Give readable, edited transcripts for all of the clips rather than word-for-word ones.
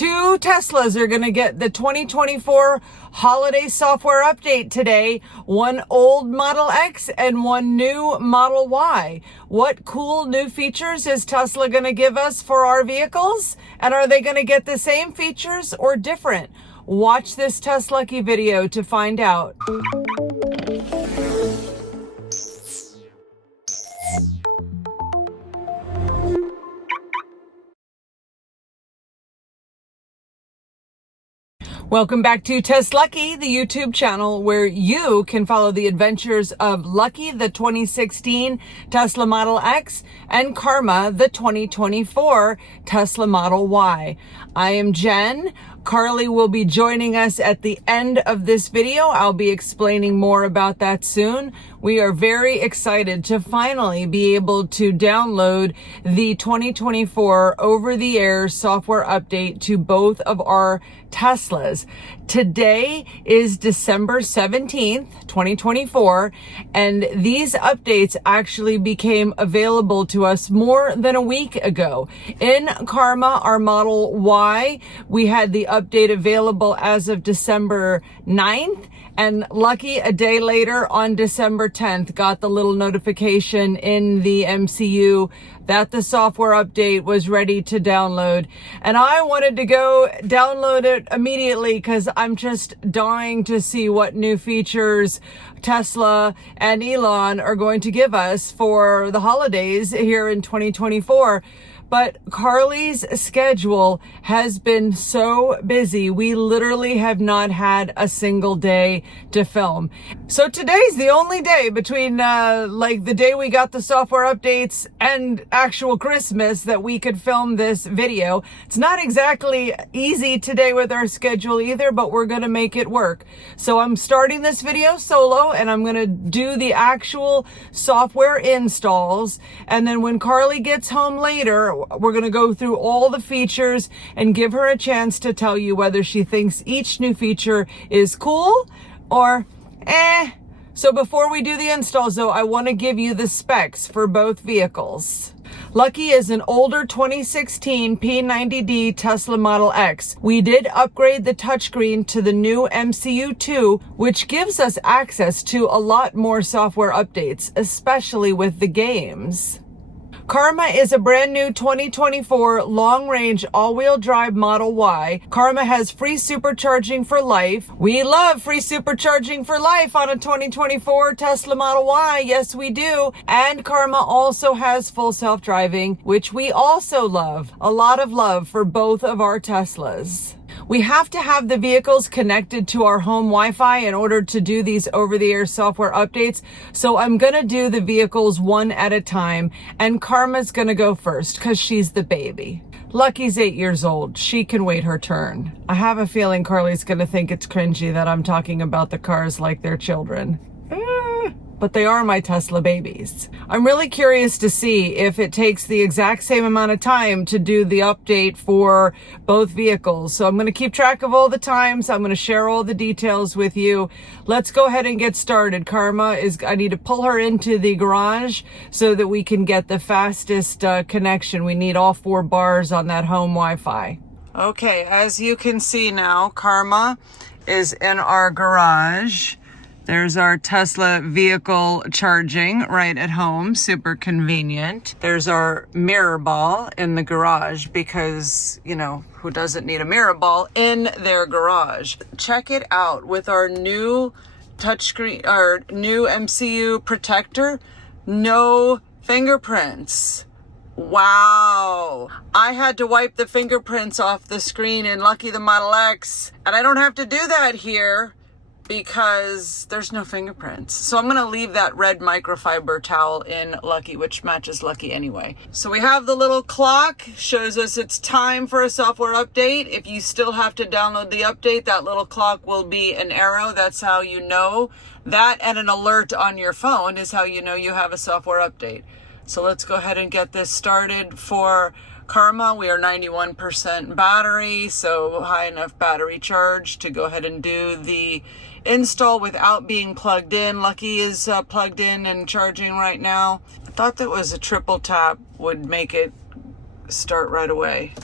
Two Teslas are going to get the 2024 holiday software update today. One old Model X and one new Model Y. What cool new features is Tesla going to give us for our vehicles? And are they going to get the same features or different? Watch this TesLUCKY video to find out. Welcome back to TesLUCKY, the YouTube channel where you can follow the adventures of Lucky, the 2016 Tesla Model X, and Karma, the 2024 Tesla Model Y. I am Jen. Carly will be joining us at the end of this video. I'll be explaining more about that soon. We are very excited to finally be able to download the 2024 over-the-air software update to both of our Teslas. Today is December 17th, 2024, and these updates actually became available to us more than a week ago. In Karma, our Model Y, we had the update available as of December 9th, and Lucky, a day later on December 10th, got the little notification in the MCU that the software update was ready to download. And I wanted to go download it immediately because I'm just dying to see what new features Tesla and Elon are going to give us for the holidays here in 2024. But Carly's schedule has been so busy. We literally have not had a single day to film. So today's the only day between like the day we got the software updates and actual Christmas that we could film this video. It's not exactly easy today with our schedule either, but we're going to make it work. So I'm starting this video solo and I'm going to do the actual software installs. And then when Carly gets home later, we're going to go through all the features and give her a chance to tell you whether she thinks each new feature is cool or eh. So before we do the installs though, I want to give you the specs for both vehicles. Lucky is an older 2016 P90D Tesla Model X. We did upgrade the touchscreen to the new MCU2, which gives us access to a lot more software updates, especially with the games. Karma is a brand new 2024 long-range all-wheel drive Model Y. Karma has free supercharging for life. We love free supercharging for life on a 2024 Tesla Model Y. Yes, we do. And Karma also has full self-driving, which we also love. A lot of love for both of our Teslas. We have to have the vehicles connected to our home Wi-Fi in order to do these over-the-air software updates. So I'm going to do the vehicles one at a time, and Karma's going to go first because she's the baby. Lucky's 8 years old. She can wait her turn. I have a feeling Carly's going to think it's cringy that I'm talking about the cars like they're children. But they are my Tesla babies. I'm really curious to see if it takes the exact same amount of time to do the update for both vehicles. So I'm going to keep track of all the times. I'm going to share all the details with you. Let's go ahead and get started. I need to pull her into the garage so that we can get the fastest connection. We need all 4 bars on that home Wi-Fi. Okay, as you can see now, Karma is in our garage. There's our Tesla vehicle charging right at home, super convenient. There's our mirror ball in the garage because, you know, who doesn't need a mirror ball in their garage? Check it out with our new touchscreen, our new MCU protector, no fingerprints. Wow. I had to wipe the fingerprints off the screen in Lucky the Model X, and I don't have to do that here because there's no fingerprints. So I'm gonna leave that red microfiber towel in Lucky, which matches Lucky anyway. So we have the little clock, shows us it's time for a software update. If you still have to download the update, that little clock will be an arrow. That's how you know. That and an alert on your phone is how you know you have a software update. So let's go ahead and get this started for Karma. We are 91% battery, so high enough battery charge to go ahead and do the install without being plugged in. Lucky is plugged in and charging right now. I thought that was a triple tap would make it start right away.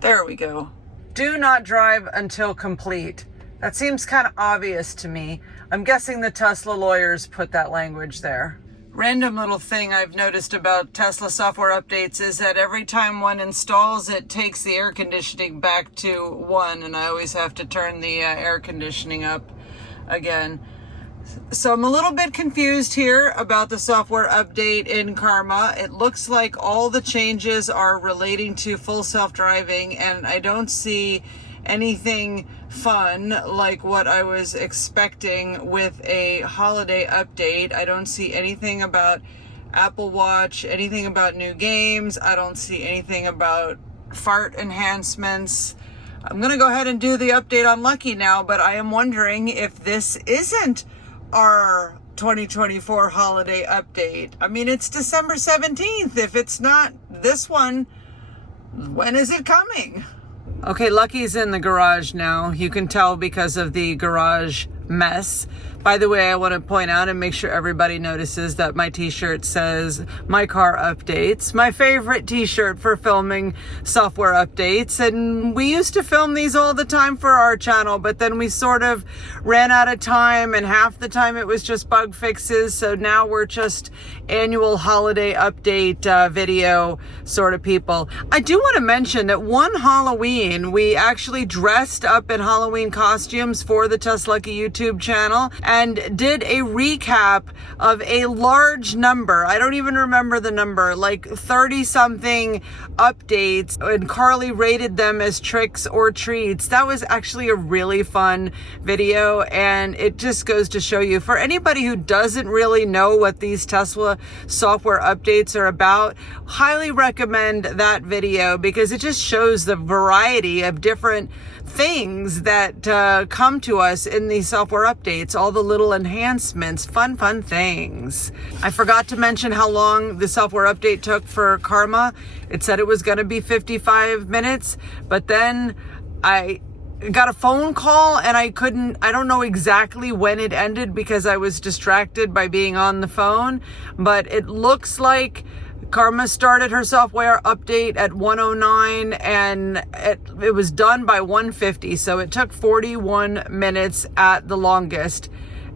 There we go. Do not drive until complete. That seems kind of obvious to me. I'm guessing the Tesla lawyers put that language there. Random little thing I've noticed about Tesla software updates is that every time one installs, it takes the air conditioning back to 1, and I always have to turn the air conditioning up again. So I'm a little bit confused here about the software update in Karma. It looks like all the changes are relating to full self-driving, and I don't see anything fun like what I was expecting with a holiday update. I don't see anything about Apple Watch, anything about new games. I don't see anything about fart enhancements. I'm going to go ahead and do the update on Lucky now, but I am wondering if this isn't our 2024 holiday update. I mean, it's December 17th. If it's not this one, when is it coming? Okay, Lucky's in the garage now. You can tell because of the garage mess. By the way, I want to point out and make sure everybody notices that my t-shirt says "My Car Updates," my favorite t-shirt for filming software updates. And we used to film these all the time for our channel, but then we sort of ran out of time, and half the time it was just bug fixes. So now we're just annual holiday update video sort of people. I do want to mention that one Halloween, we actually dressed up in Halloween costumes for the TesLUCKY YouTube channel and did a recap of a large number. I don't even remember the number, like 30 something updates, and Carly rated them as tricks or treats. That was actually a really fun video, and it just goes to show you, for anybody who doesn't really know what these Tesla software updates are about, highly recommend that video because it just shows the variety of different things that come to us in these software updates, all the little enhancements, fun things. I forgot to mention how long the software update took for Karma. It said it was going to be 55 minutes, but then I got a phone call and I don't know exactly when it ended because I was distracted by being on the phone, but it looks like Karma started her software update at 1:09 and it was done by 1:50. So it took 41 minutes at the longest.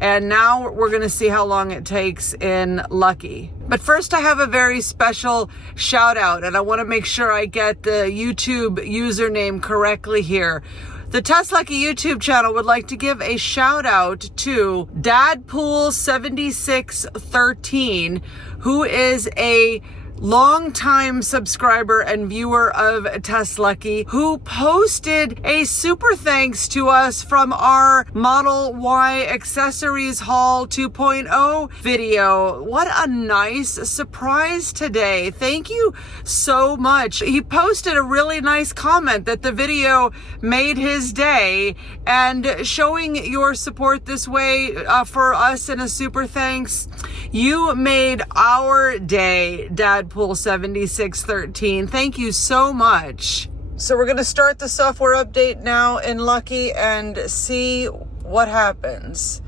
And now we're going to see how long it takes in Lucky. But first I have a very special shout out, and I want to make sure I get the YouTube username correctly here. The TesLUCKY YouTube channel would like to give a shout out to Dadpool7613, who is a longtime subscriber and viewer of TesLUCKY, who posted a super thanks to us from our Model Y Accessories Haul 2.0 video. What a nice surprise today. Thank you so much. He posted a really nice comment that the video made his day, and showing your support this way for us in a super thanks, you made our day, Dadpool7613. Thank you so much. So we're going to start the software update now in Lucky and see what happens.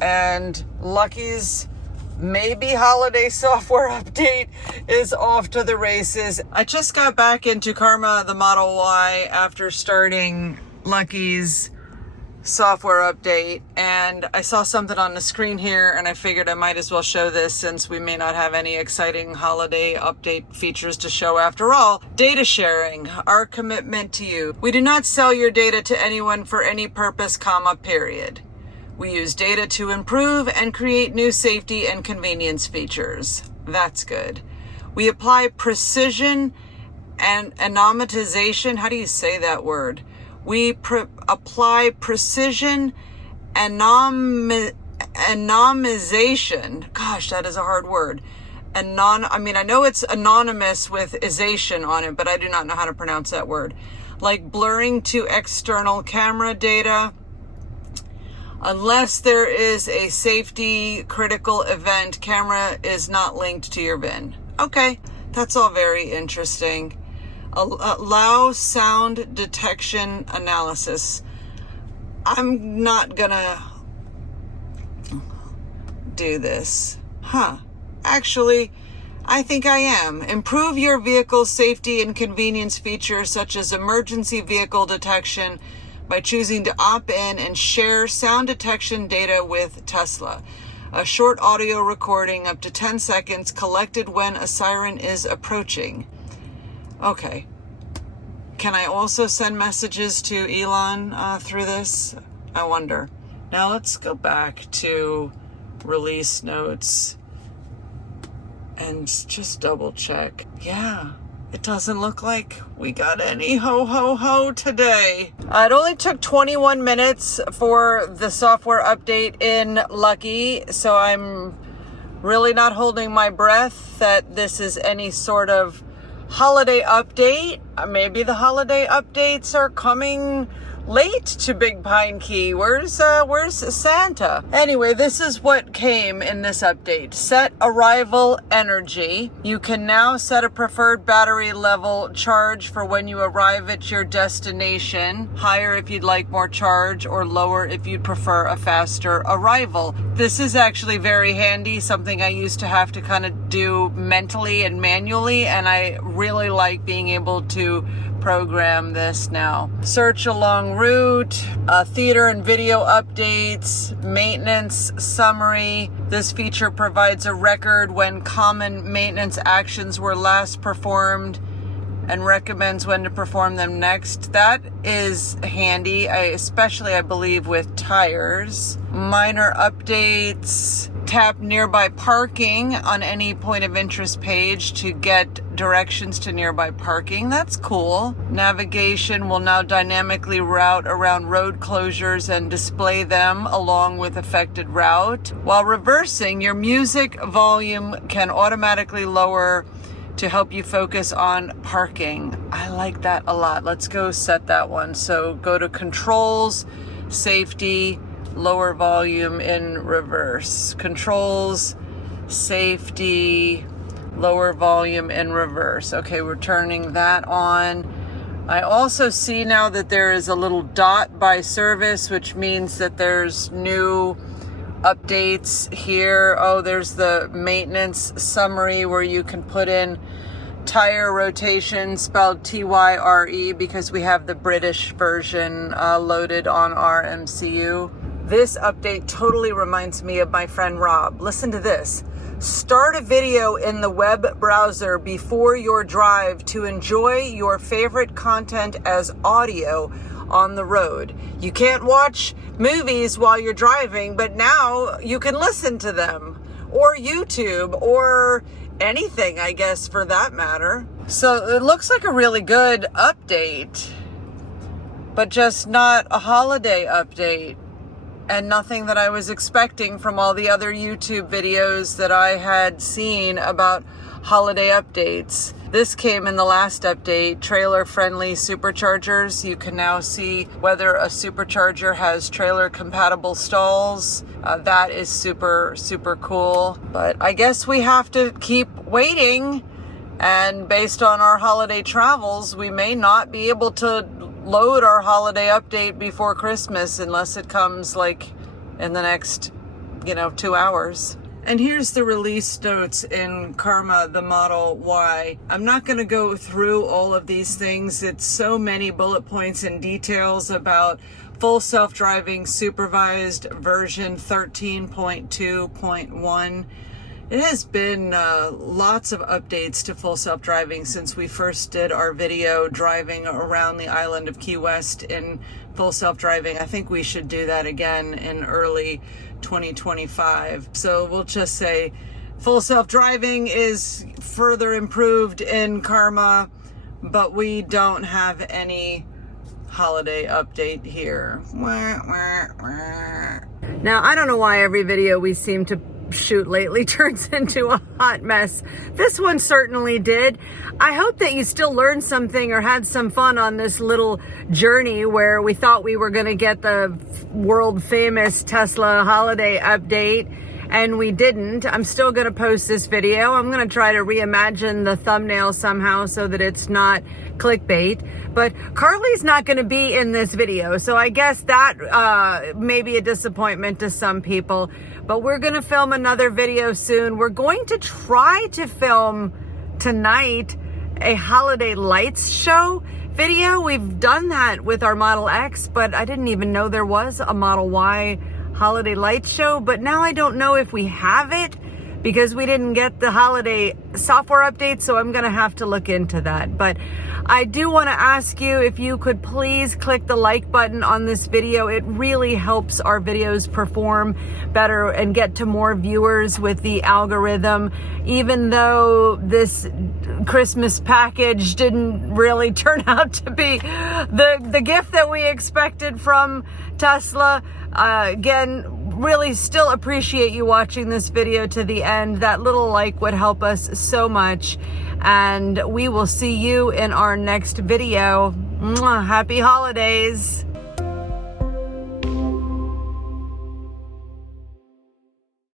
And Lucky's maybe holiday software update is off to the races. I just got back into Karma, the Model Y, after starting Lucky's software update, and I saw something on the screen here, and I figured I might as well show this since we may not have any exciting holiday update features to show after all. Data sharing, our commitment to you. We do not sell your data to anyone for any purpose, comma, period. We use data to improve and create new safety and convenience features. That's good. We apply precision and anonymization. How do you say that word? We apply precision anonymization. Gosh, that is a hard word. I know it's anonymous with ization on it, but I do not know how to pronounce that word. Like blurring to external camera data. Unless there is a safety critical event, camera is not linked to your VIN. Okay, that's all very interesting. Allow sound detection analysis. I'm not gonna do this. Actually, I think I am. Improve your vehicle's safety and convenience features such as emergency vehicle detection by choosing to opt in and share sound detection data with Tesla. A short audio recording up to 10 seconds collected when a siren is approaching. Okay. Can I also send messages to Elon through this? I wonder. Now let's go back to release notes and just double check. Yeah, it doesn't look like we got any ho today. It only took 21 minutes for the software update in Lucky, so I'm really not holding my breath that this is any sort of holiday update. Maybe the holiday updates are coming late to Big Pine Key. Where's Santa? Anyway, this is what came in this update. Set arrival energy. You can now set a preferred battery level charge for when you arrive at your destination. Higher if you'd like more charge, or lower if you'd prefer a faster arrival. This is actually very handy, something I used to have to kind of do mentally and manually, and I really like being able to program this now. Search along route, theater and video updates, maintenance summary. This feature provides a record when common maintenance actions were last performed and recommends when to perform them next. That is handy, especially I believe with tires. Minor updates. Tap nearby parking on any point of interest page to get directions to nearby parking. That's cool. Navigation will now dynamically route around road closures and display them along with affected route. While reversing, your music volume can automatically lower to help you focus on parking. I like that a lot. Let's go set that one. So go to controls, safety, lower volume in reverse. Controls, safety, lower volume in reverse. Okay, we're turning that on. I also see now that there is a little dot by service, which means that there's new updates here. Oh, there's the maintenance summary where you can put in tire rotation, spelled Tyre, because we have the British version loaded on our MCU. This update totally reminds me of my friend Rob. Listen to this. Start a video in the web browser before your drive to enjoy your favorite content as audio on the road. You can't watch movies while you're driving, but now you can listen to them, or YouTube, or anything, I guess, for that matter. So it looks like a really good update, but just not a holiday update, and nothing that I was expecting from all the other YouTube videos that I had seen about holiday updates. This came in the last update, trailer-friendly superchargers. You can now see whether a supercharger has trailer-compatible stalls. That is super, super cool. But I guess we have to keep waiting. And based on our holiday travels, we may not be able to load our holiday update before Christmas unless it comes like in the next, 2 hours. And here's the release notes in Karma, the Model Y. I'm not going to go through all of these things. It's so many bullet points and details about full self-driving supervised version 13.2.1. It has been lots of updates to full self-driving since we first did our video driving around the island of Key West in full self-driving. I think we should do that again in early 2025. So we'll just say full self-driving is further improved in Karma, but we don't have any holiday update here. Now, I don't know why every video we seem to shoot lately turns into a hot mess. This one certainly did. I hope that you still learned something or had some fun on this little journey where we thought we were going to get the world famous Tesla holiday update, and we didn't. I'm still going to post this video. I'm going to try to reimagine the thumbnail somehow so that it's not clickbait. But Carly's not going to be in this video, so I guess that may be a disappointment to some people. But we're going to film another video soon. We're going to try to film tonight a holiday lights show video. We've done that with our Model X, but I didn't even know there was a Model Y holiday lights show. But now I don't know if we have it because we didn't get the holiday software update, so I'm gonna have to look into that. But I do want to ask you if you could please click the like button on this video. It really helps our videos perform better and get to more viewers with the algorithm. Even though this Christmas package didn't really turn out to be the gift that we expected from Tesla, again, really still appreciate you watching this video to the end. That little like would help us so much. And we will see you in our next video. Mwah, happy holidays.